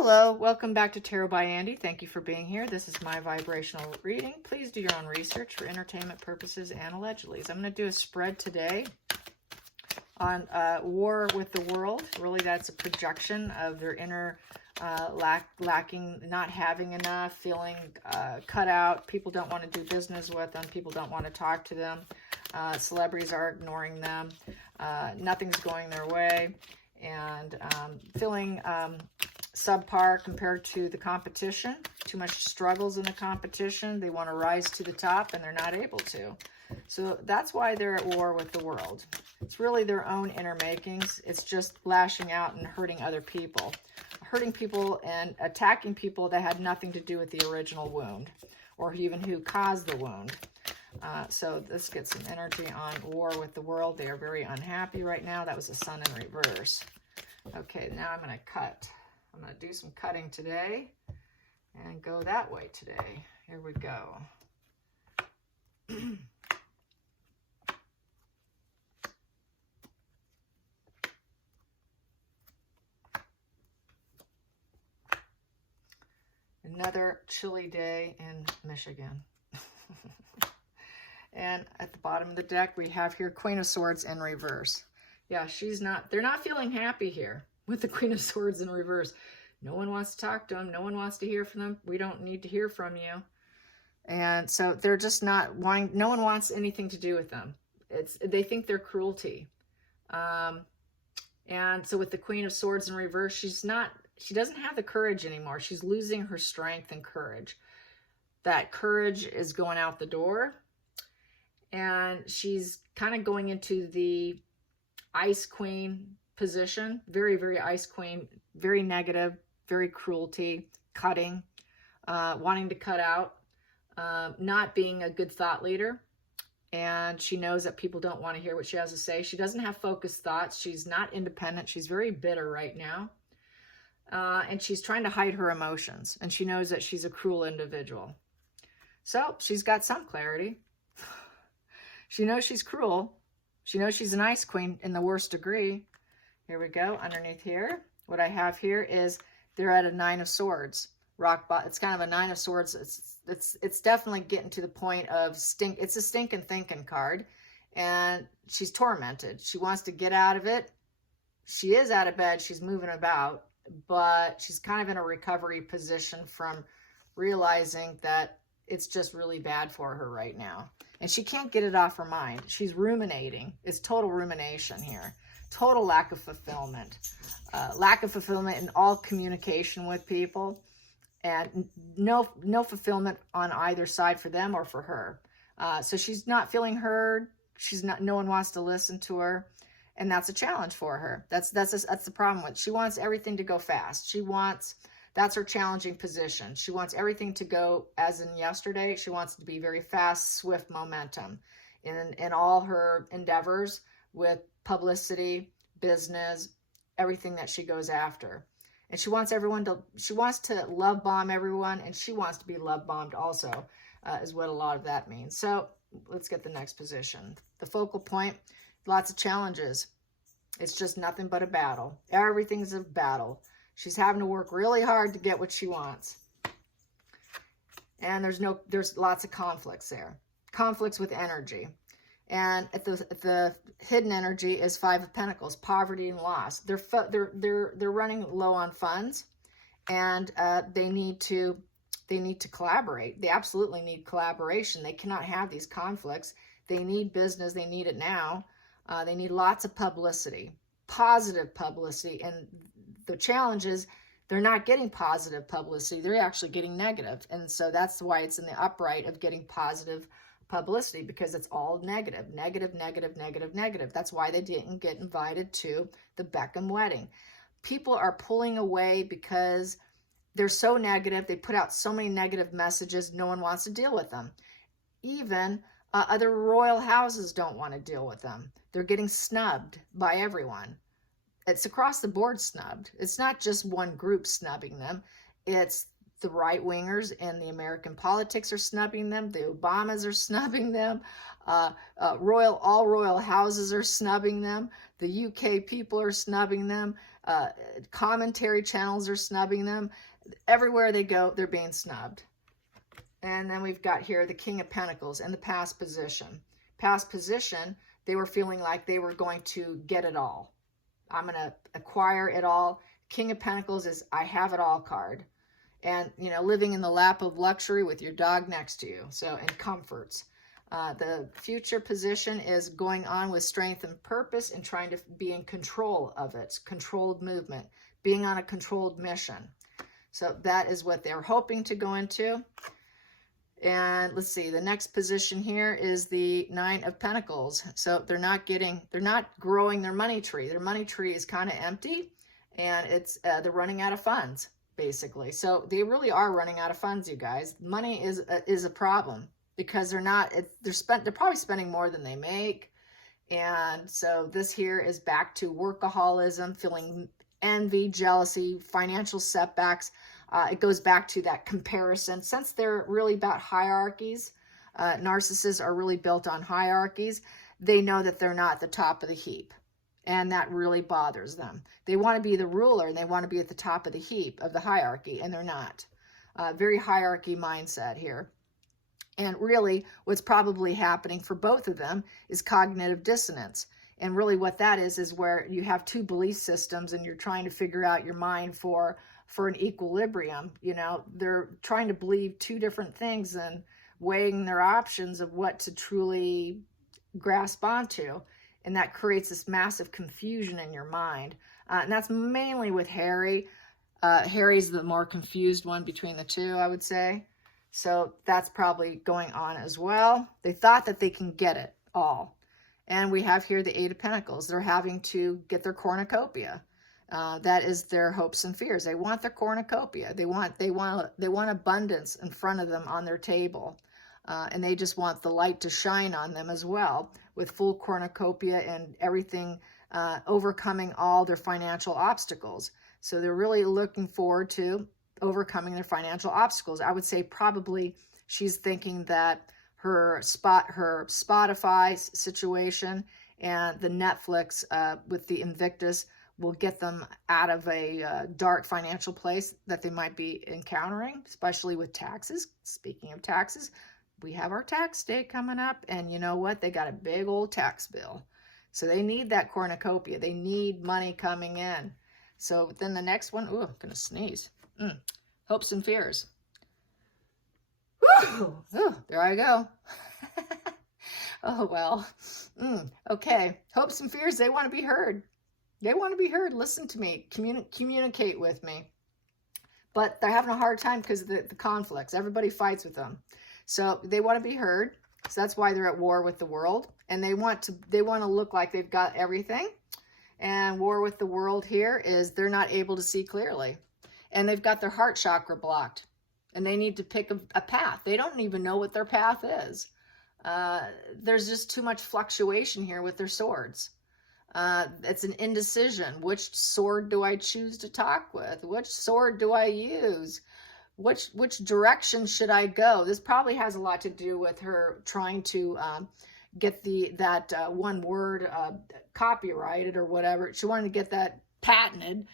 Hello, welcome back to Tarot by Andy. Thank you for being here. This is my vibrational reading. Please do your own research for entertainment purposes and allegedly. I'm going to do a spread today on war with the world. Really, that's a projection of their inner lacking, not having enough, feeling cut out. People don't want to do business with them. People don't want to talk to them. Celebrities are ignoring them. Nothing's going their way. And feeling subpar compared to the competition. Too much struggles in the competition. They want to rise to the top and they're not able to. So that's why they're at war with the world. It's really their own inner makings. It's just lashing out and hurting other people. Hurting people and attacking people that had nothing to do with the original wound or even who caused the wound. So this gets some energy on war with the world. They are very unhappy right now. That was the Sun in reverse. Okay, now I'm going to cut. I'm going to do some cutting today and go that way today. Here we go. Another chilly day in Michigan. And at the bottom of the deck, we have here Queen of Swords in reverse. Yeah, they're not feeling happy here with the Queen of Swords in reverse. No one wants to talk to them. No one wants to hear from them. We don't need to hear from you. And so they're just not wanting, no one wants anything to do with them. They think they're cruelty. And so with the Queen of Swords in reverse, she doesn't have the courage anymore. She's losing her strength and courage. That courage is going out the door. And she's kind of going into the Ice Queen position. Very, very Ice Queen. Very negative. Very cruelty. Cutting. Wanting to cut out. Not being a good thought leader. And she knows that people don't want to hear what she has to say. She doesn't have focused thoughts. She's not independent. She's very bitter right now. And she's trying to hide her emotions. And she knows that she's a cruel individual. So she's got some clarity. She knows she's cruel. She knows she's an Ice Queen in the worst degree. Here we go. Underneath here, what I have here is they're at a Nine of Swords. It's kind of a Nine of Swords. It's definitely getting to the point of it's a stinking thinking card. And she's tormented. She wants to get out of it. She is out of bed. She's moving about. But she's kind of in a recovery position from realizing that it's just really bad for her right now. And she can't get it off her mind. She's ruminating. It's total rumination here. Total lack of fulfillment. Lack of fulfillment in all communication with people. And no fulfillment on either side for them or for her. So she's not feeling heard. No one wants to listen to her. And that's a challenge for her. That's the problem with. She wants everything to go fast. That's her challenging position. She wants everything to go as in yesterday. She wants it to be very fast, swift momentum in all her endeavors with publicity, business, everything that she goes after. And she wants to love bomb everyone, and she wants to be love bombed also, is what a lot of that means. So let's get the next position. The focal point, lots of challenges. It's just nothing but a battle. Everything's a battle. She's having to work really hard to get what she wants. And there's lots of conflicts there. Conflicts with energy. And at the hidden energy is Five of Pentacles, poverty and loss. They're running low on funds, and they need to collaborate. They absolutely need collaboration. They cannot have these conflicts. They need business. They need it now. They need lots of publicity, positive publicity. And the challenge is they're not getting positive publicity. They're actually getting negative. And so that's why it's in the upright of getting positive publicity, because it's all negative, negative, negative, negative, negative. That's why they didn't get invited to the Beckham wedding. People are pulling away because they're so negative. They put out so many negative messages. No one wants to deal with them. Even other royal houses don't want to deal with them. They're getting snubbed by everyone. It's across the board snubbed. It's not just one group snubbing them. It's the right-wingers in the American politics are snubbing them. The Obamas are snubbing them. All royal houses are snubbing them. The UK people are snubbing them. Commentary channels are snubbing them. Everywhere they go, they're being snubbed. And then we've got here the King of Pentacles in the past position. Past position, they were feeling like they were going to get it all. I'm going to acquire it all. King of Pentacles is I have it all card. And, you know, living in the lap of luxury with your dog next to you. So, and comforts. The future position is going on with strength and purpose and trying to be in control of it. Controlled movement. Being on a controlled mission. So that is what they're hoping to go into. And let's see, the next position here is the Nine of Pentacles. So they're not growing their money tree. Their money tree is kind of empty, and they're running out of funds, basically. So they really are running out of funds, you guys. Money is a problem because they're probably spending more than they make. And so this here is back to workaholism, feeling envy, jealousy, financial setbacks. It goes back to that comparison. Since they're really about hierarchies, narcissists are really built on hierarchies, they know that they're not at the top of the heap. And that really bothers them. They want to be the ruler and they want to be at the top of the heap of the hierarchy, and they're not. Very hierarchy mindset here. And really, what's probably happening for both of them is cognitive dissonance. And really what that is where you have two belief systems and you're trying to figure out your mind for an equilibrium. You know, they're trying to believe two different things and weighing their options of what to truly grasp onto. And that creates this massive confusion in your mind. And that's mainly with Harry. Harry's the more confused one between the two, I would say. So that's probably going on as well. They thought that they can get it all. And we have here the Eight of Pentacles. They're having to get their cornucopia. That is their hopes and fears. They want their cornucopia. They want abundance in front of them on their table. And they just want the light to shine on them as well, with full cornucopia and everything, overcoming all their financial obstacles. So they're really looking forward to overcoming their financial obstacles. I would say probably she's thinking that her Spotify situation and the Netflix with the Invictus will get them out of a dark financial place that they might be encountering, especially with taxes. Speaking of taxes, we have our tax day coming up, and you know what? They got a big old tax bill. So they need that cornucopia. They need money coming in. So then the next one, ooh, I'm going to sneeze. Hopes and fears. Whew, there I go. Oh, well. Okay. Hopes and fears, they want to be heard. They want to be heard. Listen to me. Communicate with me. But they're having a hard time because of the conflicts. Everybody fights with them. So they want to be heard. So that's why they're at war with the world. And they want to look like they've got everything. And war with the world here is they're not able to see clearly. And they've got their heart chakra blocked. And they need to pick a path. They don't even know what their path is. There's just too much fluctuation here with their swords. It's an indecision. Which sword do I choose to talk with? Which sword do I use? Which direction should I go? This probably has a lot to do with her trying to get that one word copyrighted or whatever. She wanted to get that patented.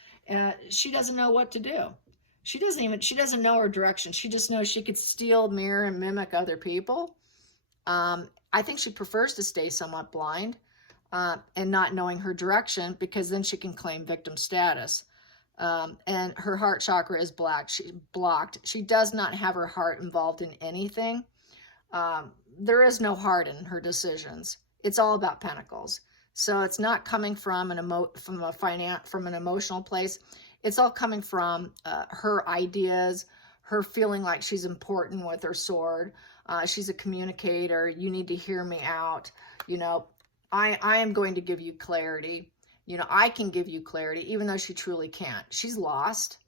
She doesn't know what to do. She doesn't know her direction. She just knows she could steal, mirror, and mimic other people. I think she prefers to stay somewhat blind and not knowing her direction, because then she can claim victim status. And her heart chakra is blocked. She does not have her heart involved in anything. There is no heart in her decisions. It's all about pentacles. So it's not coming from an emotional place. It's all coming from her ideas, her feeling like she's important with her sword. She's a communicator. You need to hear me out. You know, I am going to give you clarity. You know, I can give you clarity, even though she truly can't. She's lost,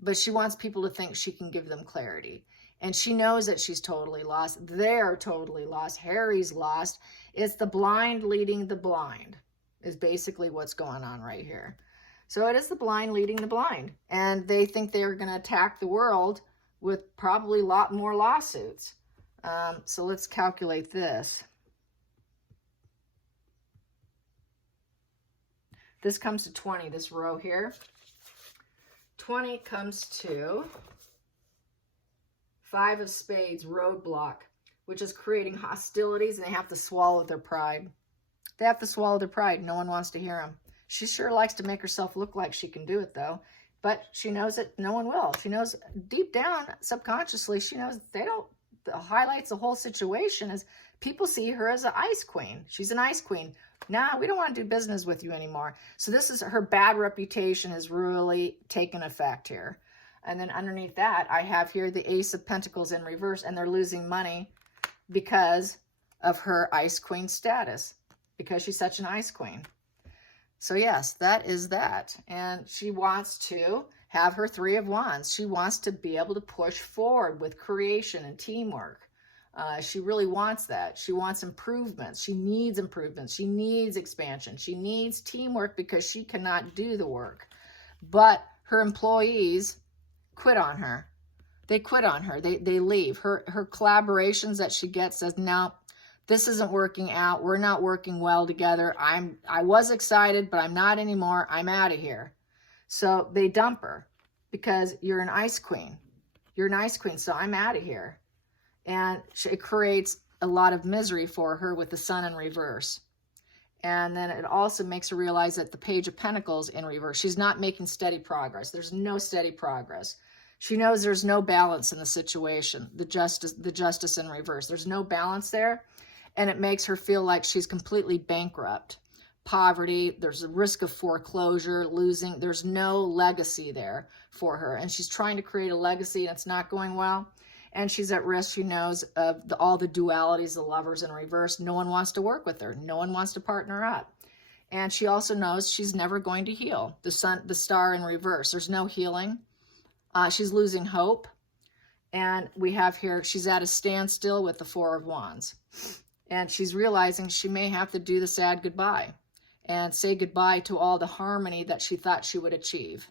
but she wants people to think she can give them clarity. And she knows that she's totally lost. They're totally lost. Harry's lost. It's the blind leading the blind is basically what's going on right here. So it is the blind leading the blind. And they think they're going to attack the world with probably a lot more lawsuits. So let's calculate this. This comes to 20, this row here. 20 comes to 5 of spades, roadblock, which is creating hostilities, and they have to swallow their pride. They have to swallow their pride. No one wants to hear them. She sure likes to make herself look like she can do it, though. But she knows that no one will. She knows deep down, subconsciously, she knows they don't, highlights the whole situation is people see her as an ice queen. She's an ice queen. Nah, we don't want to do business with you anymore. So this is her bad reputation has really taken effect here. And then underneath that, I have here the Ace of Pentacles in reverse, and they're losing money because of her ice queen status, because she's such an ice queen. So yes, that is that. And she wants to have her 3 of Wands. She wants to be able to push forward with creation and teamwork. She really wants that. She wants improvements. She needs improvements. She needs expansion. She needs teamwork because she cannot do the work. But her employees quit on her. They quit on her. They leave. Her collaborations that she gets says, no, this isn't working out. We're not working well together. I was excited, but I'm not anymore. I'm out of here. So they dump her because you're an ice queen. You're an ice queen, so I'm out of here. And it creates a lot of misery for her with the Sun in reverse. And then it also makes her realize that the Page of Pentacles in reverse, she's not making steady progress. There's no steady progress. She knows there's no balance in the situation, the justice in reverse. There's no balance there, and it makes her feel like she's completely bankrupt. Poverty, there's a risk of foreclosure, losing. There's no legacy there for her, and she's trying to create a legacy, and it's not going well. And she's at risk, she knows, of all the dualities, the Lovers in reverse. No one wants to work with her. No one wants to partner up. And she also knows she's never going to heal. The Star in reverse. There's no healing. She's losing hope. And we have here, she's at a standstill with the 4 of Wands. And she's realizing she may have to do the sad goodbye and say goodbye to all the harmony that she thought she would achieve.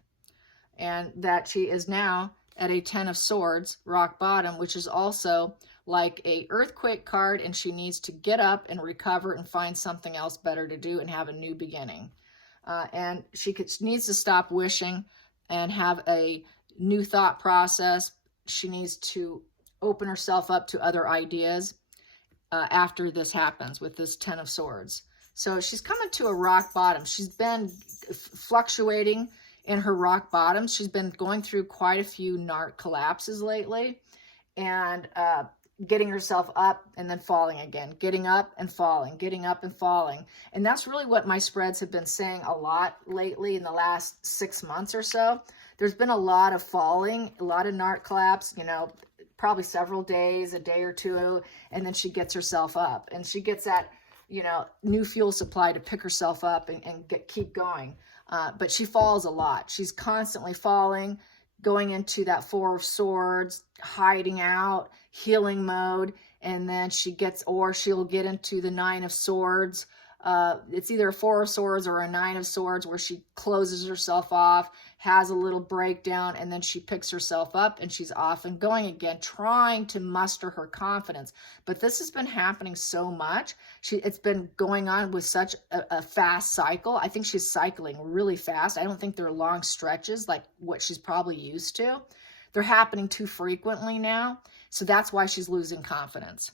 And that she is now at a 10 of Swords, rock bottom, which is also like a earthquake card, and she needs to get up and recover and find something else better to do and have a new beginning. And she needs to stop wishing and have a new thought process. She needs to open herself up to other ideas after this happens with this 10 of Swords. So she's coming to a rock bottom. She's been fluctuating in her rock bottom. She's been going through quite a few narc collapses lately, and getting herself up and then falling again, getting up and falling, getting up and falling. And that's really what my spreads have been saying a lot lately in the last 6 months or so. There's been a lot of falling, a lot of narc collapse, you know, probably several days, a day or two, and then she gets herself up, and she gets that, you know, new fuel supply to pick herself up and keep going. But she falls a lot. She's constantly falling, going into that 4 of Swords, hiding out, healing mode, and then she'll get into the 9 of Swords. It's either a 4 of Swords or a 9 of Swords, where she closes herself off, has a little breakdown, and then she picks herself up and she's off and going again, trying to muster her confidence. But this has been happening so much. It's been going on with such a fast cycle. I think she's cycling really fast. I don't think they're long stretches like what she's probably used to. They're happening too frequently now. So that's why she's losing confidence.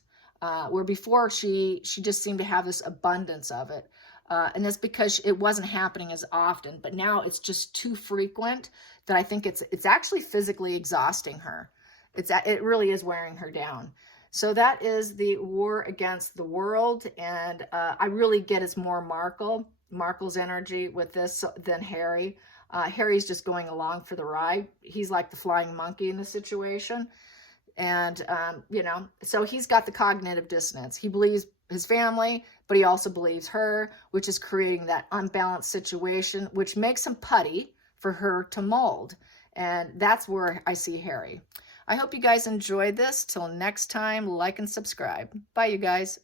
Where before she just seemed to have this abundance of it. And that's because it wasn't happening as often, but now it's just too frequent that I think it's actually physically exhausting her. It really is wearing her down. So that is the war against the world, and I really get it's more Markle's energy with this than Harry. Harry's just going along for the ride. He's like the flying monkey in the situation. And, you know, so he's got the cognitive dissonance. He believes his family, but he also believes her, which is creating that unbalanced situation, which makes him putty for her to mold. And that's where I see Harry. I hope you guys enjoyed this. Till next time, like and subscribe. Bye, you guys.